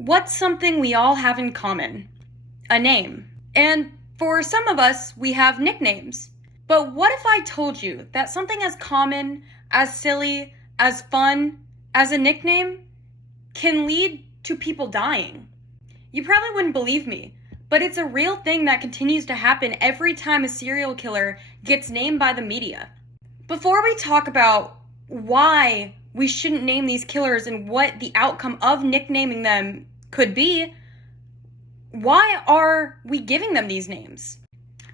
What's something we all have in common? A name. And for some of us, we have nicknames. But what if I told you that something as common, as silly, as fun as a nickname can lead to people dying? You probably wouldn't believe me, but it's a real thing that continues to happen every time a serial killer gets named by the media. Before we talk about why we shouldn't name these killers and what the outcome of nicknaming them could be, why are we giving them these names?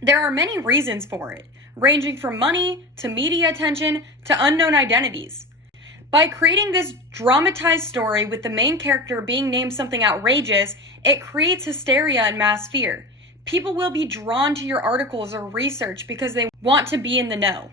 There are many reasons for it, ranging from money to media attention to unknown identities. By creating this dramatized story with the main character being named something outrageous, it creates hysteria and mass fear. People will be drawn to your articles or research because they want to be in the know.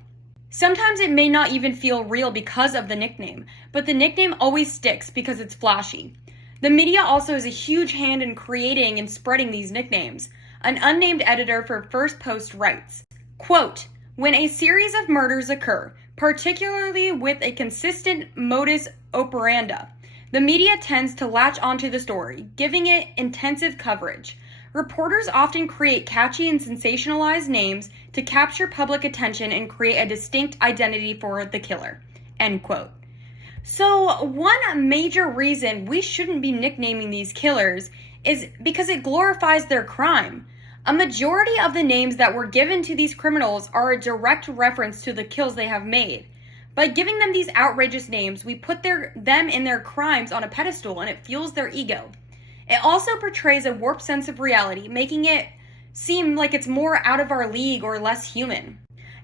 Sometimes it may not even feel real because of the nickname, but the nickname always sticks because it's flashy. The media also has a huge hand in creating and spreading these nicknames. An unnamed editor for First Post writes, quote, "When a series of murders occur, particularly with a consistent modus operandi, the media tends to latch onto the story, giving it intensive coverage. Reporters often create catchy and sensationalized names to capture public attention and create a distinct identity for the killer." End quote. So one major reason we shouldn't be nicknaming these killers is because it glorifies their crime. A majority of the names that were given to these criminals are a direct reference to the kills they have made. By giving them these outrageous names, we put them in their crimes on a pedestal, and it fuels their ego. It also portrays a warped sense of reality, making it seem like it's more out of our league or less human.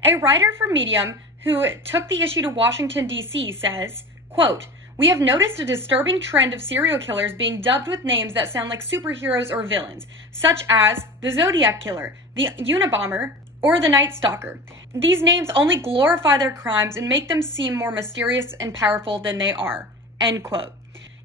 A writer for Medium who took the issue to Washington, D.C. says, quote, "We have noticed a disturbing trend of serial killers being dubbed with names that sound like superheroes or villains, such as the Zodiac Killer, the Unabomber, or the Night Stalker. These names only glorify their crimes and make them seem more mysterious and powerful than they are." End quote.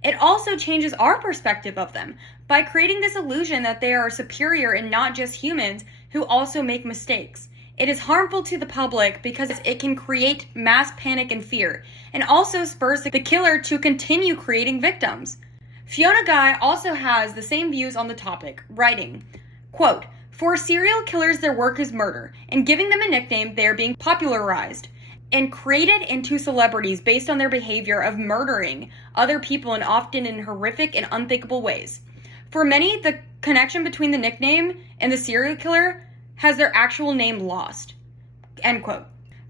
It also changes our perspective of them by creating this illusion that they are superior and not just humans who also make mistakes. It is harmful to the public because it can create mass panic and fear, and also spurs the killer to continue creating victims. Fiona Guy also has the same views on the topic, writing, quote, "For serial killers, their work is murder, and giving them a nickname, they are being popularized and created into celebrities based on their behavior of murdering other people and often in horrific and unthinkable ways. For many, the connection between the nickname and the serial killer has their actual name lost." End quote.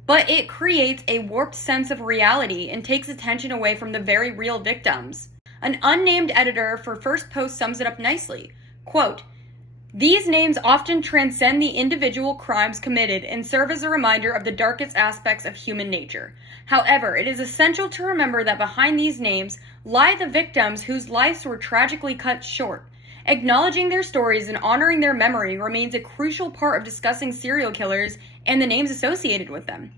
But it creates a warped sense of reality and takes attention away from the very real victims. An unnamed editor for First Post sums it up nicely. Quote, "These names often transcend the individual crimes committed and serve as a reminder of the darkest aspects of human nature. However, it is essential to remember that behind these names lie the victims whose lives were tragically cut short. Acknowledging their stories and honoring their memory remains a crucial part of discussing serial killers and the names associated with them."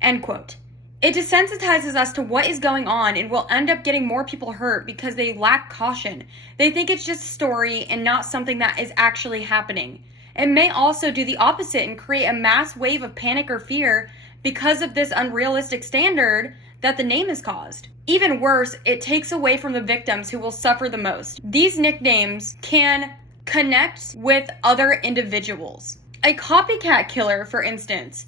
End quote. It desensitizes us to what is going on and will end up getting more people hurt because they lack caution. They think it's just a story and not something that is actually happening. It may also do the opposite and create a mass wave of panic or fear because of this unrealistic standard that the name has caused. Even worse, it takes away from the victims who will suffer the most. These nicknames can connect with other individuals. A copycat killer, for instance,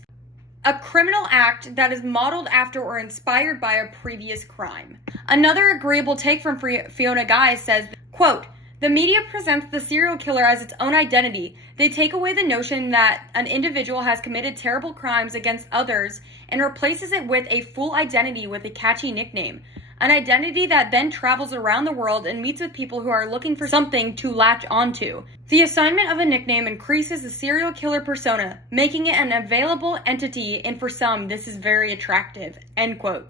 a criminal act that is modeled after or inspired by a previous crime. Another agreeable take from Fiona Guy says, quote, "The media presents the serial killer as its own identity. They take away the notion that an individual has committed terrible crimes against others and replaces it with a full identity with a catchy nickname. An identity that then travels around the world and meets with people who are looking for something to latch onto. The assignment of a nickname increases the serial killer persona, making it an available entity, and for some, this is very attractive." End quote.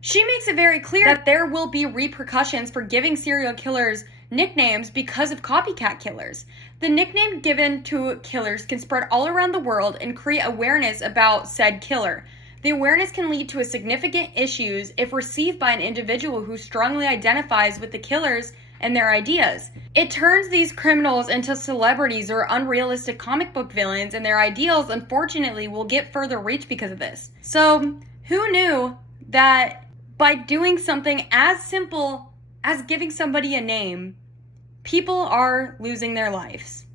She makes it very clear that there will be repercussions for giving serial killers nicknames because of copycat killers. The nickname given to killers can spread all around the world and create awareness about said killer. The awareness can lead to significant issues if received by an individual who strongly identifies with the killers and their ideas. It turns these criminals into celebrities or unrealistic comic book villains, and their ideals, unfortunately, will get further reach because of this. So, who knew that by doing something as simple as giving somebody a name, People are losing their lives.